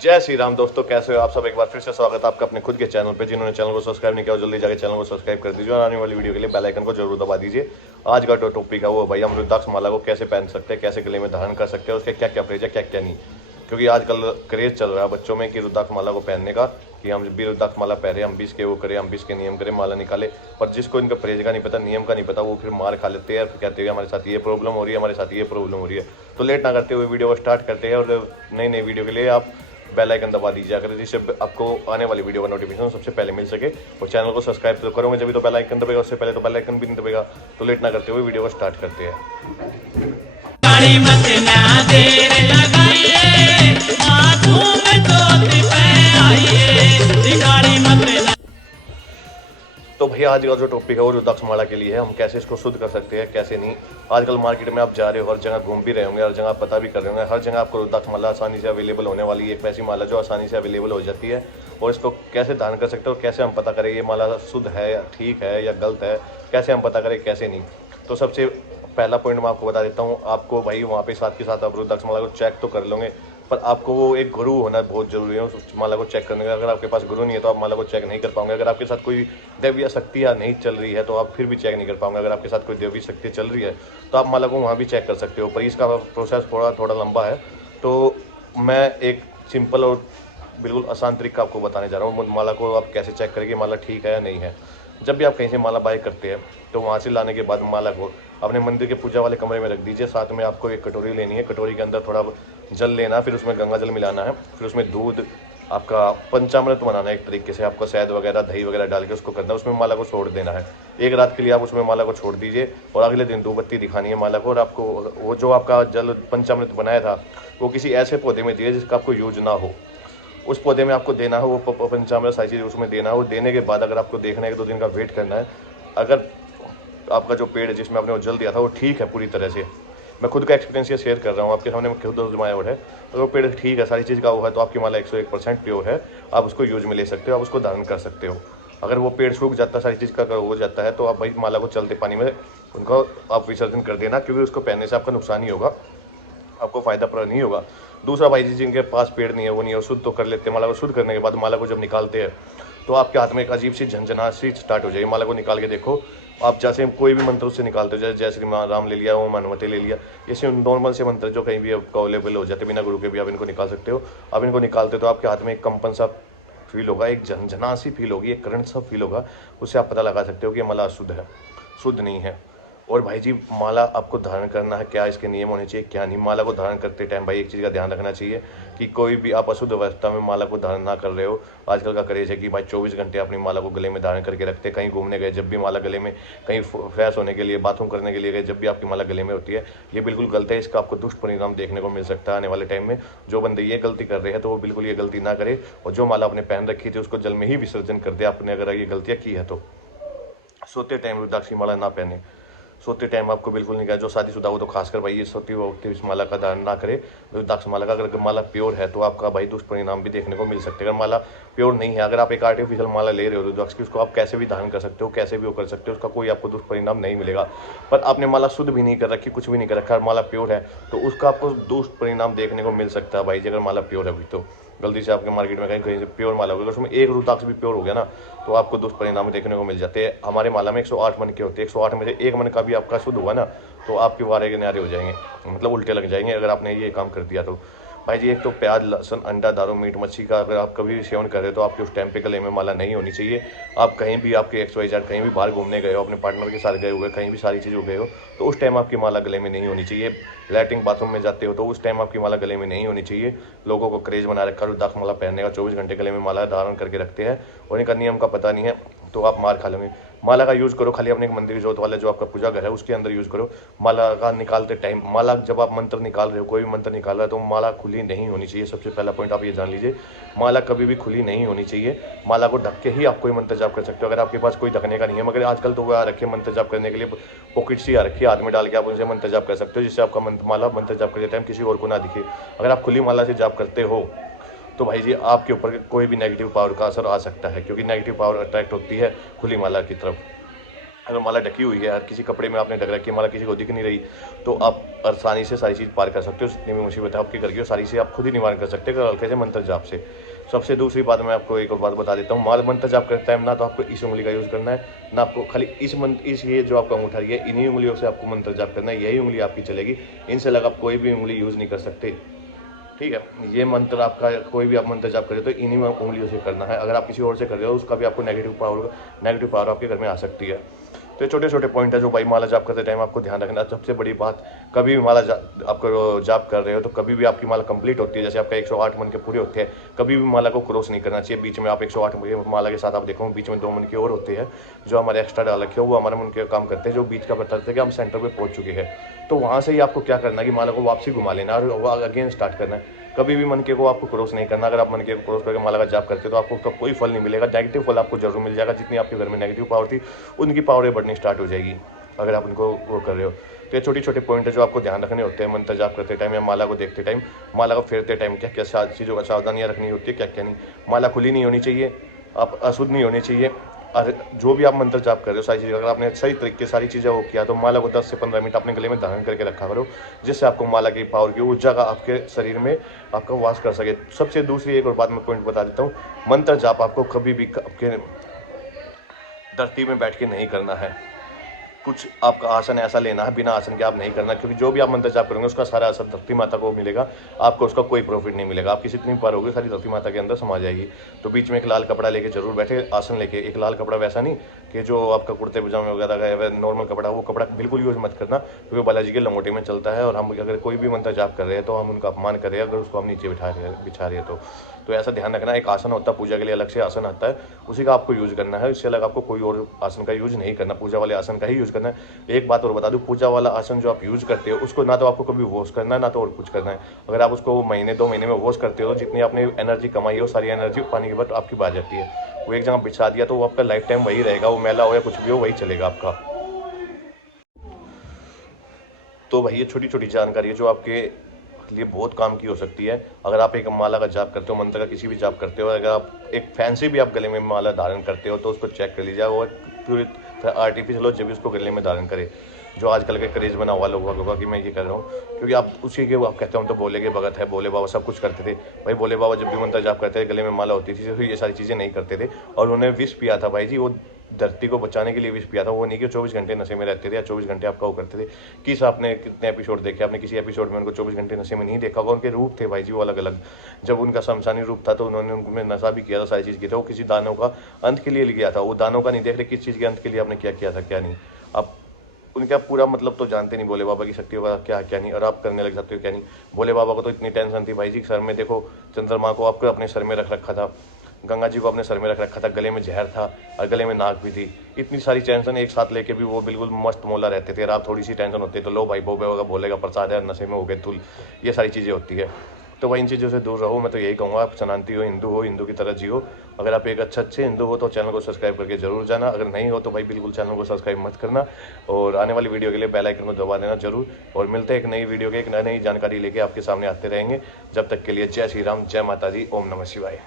जय श्री राम दोस्तों, कैसे हो आप सब। एक बार फिर से स्वागत है आपका अपने खुद के चैनल पे। जिन्होंने चैनल को सब्सक्राइब नहीं किया जल्दी जाकर चैनल को सब्सक्राइब कर दीजिए और आने वाली वीडियो के लिए बेल आइकन को जरूर दबा दीजिए। आज का टॉपिक है वो भाई, हम रुद्राक्ष माला को कैसे पहन सकते हैं, कैसे गले में धारण कर सकते हैं, उसके क्या क्या प्रेज है क्या क्या नहीं। क्योंकि आजकल क्रेज चल रहा है बच्चों में कि रुद्राक्ष माला को पहनने का, कि हम भी रुद्राक्ष माला पहने, हम भी इसके वो करें, हम भी इसके नियम करें, माला निकाले। पर जिसको इनका प्रेज का नहीं पता, नियम का नहीं पता, वो फिर मार खा लेते हैं, फिर कहते हैं हमारे साथ ये प्रॉब्लम हो रही है, हमारे साथ ये प्रॉब्लम हो रही है। तो लेट ना करते हुए वीडियो को स्टार्ट करते हैं। और नई नई वीडियो के लिए आप बेल आइकन दबा दीजिए अगर, जिससे आपको आने वाली वीडियो का नोटिफिकेशन सबसे पहले मिल सके। और चैनल को सब्सक्राइब तो करोगे जब तो बेल आइकन दबेगा, उससे पहले तो बेल आइकन भी नहीं दबेगा। तो लेट ना करते हुए वीडियो को स्टार्ट करते हैं। तो भैया आज का जो टॉपिक है वो रुद्राक्ष माला के लिए है। हम कैसे इसको शुद्ध कर सकते हैं, कैसे नहीं। आजकल मार्केट में आप जा रहे हो, हर जगह घूम भी रहे होंगे, हर जगह पता भी कर रहे होंगे, हर जगह आपको रुद्राक्ष माला आसानी से अवेलेबल होने वाली है। एक ऐसी माला जो आसानी से अवेलेबल हो जाती है। और इसको कैसे धारण कर सकते हो, कैसे हम पता करें ये माला शुद्ध है या ठीक है या गलत है, कैसे हम पता करें कैसे नहीं। तो सबसे पहला पॉइंट मैं आपको बता देता हूँ। आपको भाई वहाँ पे साथ के साथ आप रुद्राक्ष माला को चेक तो कर लोगे, पर आपको वो एक गुरु होना बहुत जरूरी है उस माला को चेक करने का। अगर आपके पास गुरु नहीं है तो आप माला को चेक नहीं कर पाओगे। अगर आपके साथ कोई दैवीय शक्तियाँ नहीं चल रही है तो आप फिर भी चेक नहीं कर पाओगे। अगर आपके साथ कोई दैवीय शक्ति चल रही है तो आप माला को वहाँ भी चेक कर सकते हो, पर इसका प्रोसेस थोड़ा लंबा है। तो मैं एक सिंपल और बिल्कुल आसान तरीका आपको बताने जा रहा हूँ। माला को आप कैसे चेक करेंगे माला ठीक है या नहीं है। जब भी आप कहीं से माला बाय करते हैं तो वहाँ से लाने के बाद माला को अपने मंदिर के पूजा वाले कमरे में रख दीजिए। साथ में आपको एक कटोरी लेनी है, कटोरी के अंदर थोड़ा जल लेना, फिर उसमें गंगा जल मिलाना है, फिर उसमें दूध, आपका पंचामृत बनाना है एक तरीके से, आपको शहद वगैरह दही वगैरह डाल के उसको करना है। उसमें माला को छोड़ देना है। एक रात के लिए आप उसमें माला को छोड़ दीजिए और अगले दिन धूप बत्ती दिखानी है माला को। और आपको वो जो आपका जल पंचामृत बनाया था वो किसी ऐसे पौधे में दिए जिसका आपको यूज ना हो। उस पौधे में आपको देना है वो पंचामृत सारी चीज़ उसमें देना है। वो देने के बाद अगर आपको देखना है 1-2 दिन का वेट करना है। अगर आपका जो पेड़ है जिसमें आपने वो जल दिया था वो ठीक है पूरी तरह से, मैं खुद का एक्सपीरियंस ये शेयर कर रहा हूँ आपके सामने, मैं खुद आजमाया हुआ है। अगर वो पेड़ ठीक है, सारी चीज़ का वो है, तो आपकी माला 101% प्योर है। आप उसको यूज में ले सकते हो, आप उसको धारण कर सकते हो। अगर वो पेड़ सूख जाता है, सारी चीज़ का हो जाता है, तो आप भाई माला को चलते पानी में उनको आप विसर्जन कर देना, क्योंकि उसको पहनने से आपका नुकसान ही होगा, आपको फायदा पर नहीं होगा। दूसरा भाई जी, जिनके पास पेड़ नहीं है वो नहीं है, शुद्ध तो कर लेते हैं। माला को शुद्ध करने के बाद माला को जब निकालते हैं तो आपके हाथ में एक अजीब सी झंझनाहट सी स्टार्ट हो जाएगी। माला को निकाल के देखो, आप जैसे कोई भी मंत्र उससे निकालते हो, जैसे जय श्री राम ले लिया, ओम हनुमते ले लिया, ऐसे नॉर्मल से मंत्र जो कहीं भी आपको अवेलेबल हो जाते, बिना गुरु के भी आप इनको निकाल सकते हो। आप इनको निकालते हो तो आपके हाथ में एक कंपन सा फील होगा, एक झंझना सी फील होगी, एक करंट सा फील होगा। उससे आप पता लगा सकते हो कि माला अशुद्ध है, शुद्ध नहीं है। और भाई जी, माला आपको धारण करना है, क्या इसके नियम होने चाहिए क्या नहीं। माला को धारण करते टाइम भाई एक चीज़ का ध्यान रखना चाहिए कि कोई भी आप अशुद्ध अवस्था में माला को धारण ना कर रहे हो। आजकल का क्रेज है कि भाई 24 घंटे अपनी माला को गले में धारण करके रखते। कहीं घूमने गए जब भी माला गले में, कहीं फ्रेश होने के लिए, बाथरूम करने के लिए गए, जब भी आपकी माला गले में होती है, ये बिल्कुल गलत है। इसका आपको दुष्ट परिणाम देखने को मिल सकता है आने वाले टाइम में। जो बंदे ये गलती कर रहे हैं तो वो बिल्कुल ये गलती ना करे, और जो माला आपने पहन रखी थी उसको जल में ही विसर्जन कर दे, आपने अगर ये गलतियाँ की है तो। सोते टाइम रुद्राक्ष की माला ना पहने, सोते टाइम आपको बिल्कुल नहीं कहा। जो शादीशुदा हो तो खासकर भाई ये सोती वक्त इस माला का धारण ना करे, रुद्राक्ष माला का। अगर माला प्योर है तो आपका भाई दुष्परिणाम भी देखने को मिल सकते हैं। अगर माला प्योर नहीं है, अगर आप एक आर्टिफिशियल माला ले रहे हो रुद्राक्ष की, उसको आप कैसे भी धारण कर सकते हो, कैसे भी वो कर सकते हो, उसका कोई आपको दुष्परिणाम नहीं मिलेगा। पर आपने माला शुद्ध भी नहीं कर रखी, कुछ भी नहीं कर रखा, माला प्योर है तो उसका आपको दुष्परिणाम देखने को मिल सकता है भाई जी। अगर माला प्योर है अभी तो गलती से आपके मार्केट में कहीं कहीं से प्योर माला होगा, उसमें एक रुद्राक्ष भी प्योर हो गया ना तो आपको दुष्परिणाम देखने को मिल जाते हैं। हमारे माला में 108 मन के होते हैं, 108 में से एक मन का भी आपका शुद्ध हुआ ना तो आपके वारे के न्यारे हो जाएंगे, मतलब उल्टे लग जाएंगे अगर आपने ये काम कर दिया तो। भाई जी, एक तो प्याज, लहसुन, अंडा, दारू, मीट, मच्छी का अगर आप कभी भी सेवन कर रहे हो तो आपके उस टाइम पे गले में माला नहीं होनी चाहिए। आप कहीं भी आपके XYZ कहीं भी बाहर घूमने गए हो, अपने पार्टनर के साथ गए हुए, कहीं भी सारी चीज़ हो गए हो तो उस टाइम आपकी माला गले में नहीं होनी चाहिए। लैट्रिन बाथरूम में जाते हो तो उस टाइम आपकी माला गले में नहीं होनी चाहिए। लोगों को क्रेज बना रखा है रुद्राक्ष माला पहनने का, 24 घंटे गले में माला धारण करके रखते हैं और इनका नियम का पता नहीं है तो आप मार खा लेंगे। माला का यूज़ करो खाली अपने एक मंदिर जोत वाले जो आपका पूजा घर है उसके अंदर यूज़ करो। माला का निकालते टाइम, माला जब आप मंत्र निकाल रहे हो, कोई भी मंत्र निकाल रहा है तो माला खुली नहीं होनी चाहिए। सबसे पहला पॉइंट आप ये जान लीजिए, माला कभी भी खुली नहीं होनी चाहिए। माला को ढक के ही आप कोई मंत्र जाप कर सकते हो अगर आपके पास कोई ढकने का नहीं है। मगर आजकल तो वो आ रखे मंत्र जाप करने के लिए पॉकेट सी आ रखी है, हाथ में डाल के आप उनसे मंत्र जाप कर सकते हो, जिससे आपका माला मंत्र जाप करते टाइम किसी और को ना दिखे। अगर आप खुली माला से जाप करते हो तो भाई जी आपके ऊपर कोई भी नेगेटिव पावर का असर आ सकता है, क्योंकि नेगेटिव पावर अट्रैक्ट होती है खुली माला की तरफ। अगर माला ढकी हुई है, हर किसी कपड़े में आपने ढक रखी है, माला किसी को दिख नहीं रही, तो आप आसानी से सारी चीज़ पार कर सकते हो। जितनी भी मुसीबत है आपके घर की, सारी चीज़ आप खुद ही निवारण कर सकते हो हल्के से मंत्र जाप से। सबसे दूसरी बात, मैं आपको एक और बात बता देता हूँ, माल मंत्र जाप करते टाइम ना तो आपको इस उंगली का यूज़ करना है, ना आपको खाली इस ये जो आपका अंगूठा है, इन्हीं उंगलियों से आपको मंत्र जाप करना है, यही उंगली आपकी चलेगी। इनसे अलग आप कोई भी उंगली यूज़ नहीं कर सकते, ठीक है। ये मंत्र आपका कोई भी आप मंत्र जाप करें तो इन्हीं उंगलियों से करना है। अगर आप किसी और से कर रहे हो, उसका भी आपको नेगेटिव पावर आपके घर में आ सकती है। तो ये छोटे छोटे पॉइंट है जो भाई माला जाप करते टाइम आपको ध्यान रखना। सबसे बड़ी बात, कभी भी माला आपको जाप कर रहे हो तो कभी भी आपकी माला कंप्लीट होती है, जैसे आपका 108 मन के पूरे होते हैं, कभी भी माला को क्रॉस नहीं करना चाहिए। बीच में आप 108 माला के साथ आप देखो बीच में 2 मन के और होते हैं जो हमारे एक्स्ट्रा डाल रखे हो, वो हमारे मन के काम करते हैं, जो बीच का बताते हैं कि हम सेंटर पे पहुंच चुके हैं। तो वहां से ही आपको क्या करना है कि माला को वापसी घुमा लेना और अगेन स्टार्ट करना है। कभी भी मनके को आपको क्रॉस नहीं करना। अगर आप मनके को क्रॉस करके माला का जाप करते हो तो आपको उसका कोई फल नहीं मिलेगा, नेगेटिव फल आपको जरूर मिल जाएगा। जितनी आपके घर में नेगेटिव पावर थी, उनकी पावरें बढ़नी स्टार्ट हो जाएगी अगर आप उनको वो कर रहे हो। तो ये छोटे छोटे पॉइंट है जो आपको ध्यान रखने होते हैं मंत्र जाप करते टाइम या माला को देखते टाइम, माला को फेरते टाइम क्या क्या चीज़ों का सावधानियाँ रखनी होती है, क्या क्या नहीं। माला खुली नहीं होनी चाहिए, आप अशुद्ध नहीं होनी चाहिए। और जो भी आप मंत्र जाप कर रहे हो, सारी चीज़ अगर आपने सही तरीके सारी चीज़ें वो किया तो माला को 10 से 15 मिनट अपने गले में धारण करके रखा करो, जिससे आपको माला की पावर की ऊर्जा का आपके शरीर में आपका वास कर सके। सबसे दूसरी एक और बात मैं पॉइंट बता देता हूँ, मंत्र जाप आपको कभी भी आपके धरती में बैठ के नहीं करना है। कुछ आपका आसन ऐसा लेना है, बिना आसन के आप नहीं करना, क्योंकि जो भी आप मंत्र जाप करेंगे उसका सारा असर धरती माता को मिलेगा, आपको उसका कोई प्रॉफिट नहीं मिलेगा। आपकी जितनी पार होगी सारी धरती माता के अंदर समा जाएगी। तो बीच में एक लाल कपड़ा लेके जरूर बैठे, आसन लेके। एक लाल कपड़ा वैसा नहीं कि जो आपका कुर्ते पजामे वगैरह का है, नॉर्मल कपड़ा, वो कपड़ा बिल्कुल यूज मत करना, क्योंकि बालाजी के लंगोटे में चलता है और हम अगर कोई भी मंत्र जाप कर रहे हैं तो हम उनका अपमान कर रहे हैं अगर उसको हम नीचे बिछा रहे हैं तो ऐसा ध्यान रखना। एक आसन होता है पूजा के लिए, अलग से आसन आता है, उसी का आपको यूज करना है। इससे अलग आपको कोई और आसन का यूज नहीं करना, पूजा वाले आसन का ही यूज करना है। एक बात और बता दूं, पूजा वाला आसन जो आप यूज करते हो उसको ना तो आपको कभी वॉश करना है, ना तो और कुछ करना है। अगर आप उसको महीने 2 महीने में वॉश करते हो तो जितनी आपने एनर्जी कमाई है वो सारी एनर्जी पानी के बाद आपकी बह जाती है। वो एक जगह बिछा दिया तो वो आपका लाइफ टाइम वही रहेगा, वो मैला हो या कुछ भी हो वही चलेगा आपका। तो भाई ये छोटी छोटी जानकारी है जो आपके लिए बहुत काम की हो सकती है। अगर आप एक माला का जाप करते हो, मंत्र का किसी भी जाप करते हो, अगर आप एक फैंसी भी आप गले में माला धारण करते हो तो उसको चेक कर लीजिए, वो पूरी आर्टिफिशियल हो जब भी उसको गले में धारण करे। जो आजकल के क्रेज बना हुआ लोगों का कि मैं ये कर रहा हूँ, क्योंकि आप उसी के आप कहते हो हम तो भोले के भगत है, भोले बाबा सब कुछ करते थे। भाई भोले बाबा जब भी मंत्र जाप करते थे गले में माला होती थी तो ये सारी चीज़ें नहीं करते थे। और उन्हें विष पिया था भाई जी, वो धरती को बचाने के लिए विष पिया था। वो नहीं कि 24 घंटे नशे में रहते थे या 24 घंटे आपका वो करते थे। किस आपने कितने एपिसोड देखे, आपने किसी एपिसोड में उनको 24 घंटे नशे में नहीं देखा होगा। उनके रूप थे भाई जी वो अलग अलग। जब उनका शमशानी रूप था तो उन्होंने उनमें नशा भी किया था, सारी चीज़ की था। वो किसी दानों का अंत के लिए किया था, वो दानों का नहीं देख रहे किस चीज़ के अंत के लिए आपने क्या किया था क्या नहीं। आप उनका पूरा मतलब तो जानते नहीं भोले बाबा की शक्तियों का क्या क्या नहीं, और आप करने लग जाते हो क्या नहीं। भोले बाबा को तो इतनी टेंशन थी भाई जी, सर में देखो चंद्रमा को आपको अपने सर में रख रखा था, गंगा जी को अपने सर में रख रखा था, गले में जहर था और गले में नाक भी थी। इतनी सारी टेंशन एक साथ लेके भी वो बिल्कुल मस्त मौला रहते थे। और आप थोड़ी सी टेंशन होती है तो लो भाई भोले का प्रसाद है, नशे में हो गए तुल, ये सारी चीज़ें होती है। तो भाई इन चीज़ों से दूर रहो, मैं तो यही कहूँगा। आप सनातनी हो, हिंदू की तरह जियो। अगर आप एक अच्छे हिंदू हो तो चैनल को सब्सक्राइब करके जरूर जाना, अगर नहीं हो तो भाई बिल्कुल चैनल को सब्सक्राइब मत करना। और आने वाली वीडियो के लिए बेल आइकन को दबा देना जरूर। और मिलते हैं एक नई वीडियो के एक नई जानकारी लेके आपके सामने आते रहेंगे। जब तक के लिए जय श्री राम, जय माता दी, ओम नमः शिवाय।